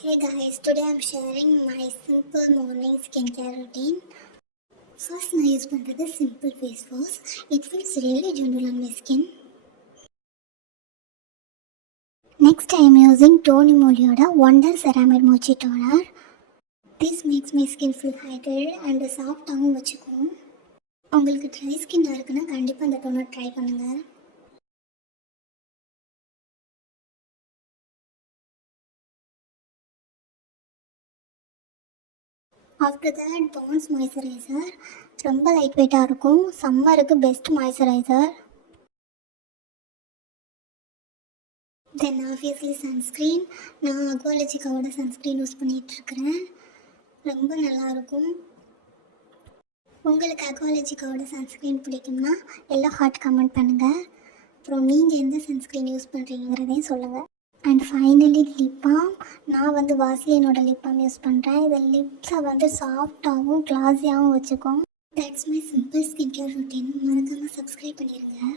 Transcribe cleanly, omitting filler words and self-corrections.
Hey guys, today I'm sharing my simple morning skincare routine. First, I use the simple face wash. It feels really gentle on my skin. Next, I am using Tony Mollioda Wonder Ceramide Mochi Toner. This makes my skin feel hydrated and soft-ஆகவும் வச்சுக்கும். உங்களுக்கு dry skin இருக்குன்னா கண்டிப்பாக இந்த toner try பண்ணுங்கள். After that பான்ஸ் மாய்ஸ்சரைசர் ரொம்ப லைட் வெயிட்டாக இருக்கும். சம்மருக்கு பெஸ்ட் மாய்ஸ்சரைசர். தென் ஆப்வியஸ்லி சன்ஸ்க்ரீன். நான் அக்வாலஜிக்காவோட சன்ஸ்க்ரீன் யூஸ் பண்ணிகிட்ருக்கிறேன். ரொம்ப நல்லாயிருக்கும். உங்களுக்கு அக்வாலஜிக்காவோட சன்ஸ்க்ரீன் பிடிக்கும்னா எல்லாம் ஹாட் கமெண்ட் பண்ணுங்கள். அப்புறம் நீங்கள் எந்த சன்ஸ்க்ரீன் யூஸ் பண்ணுறீங்கிறதையும் சொல்லுங்கள். And finally lip balm. நான் வாஸ்லினோட லிப் பாம் யூஸ் பண்ணுறேன். இது லிப்ஸை சாஃப்டாகவும் கிளாஸியாகவும் வச்சுக்கும். That's my simple skin care routine. மறக்காமல் சப்ஸ்கிரைப் பண்ணிடுங்க.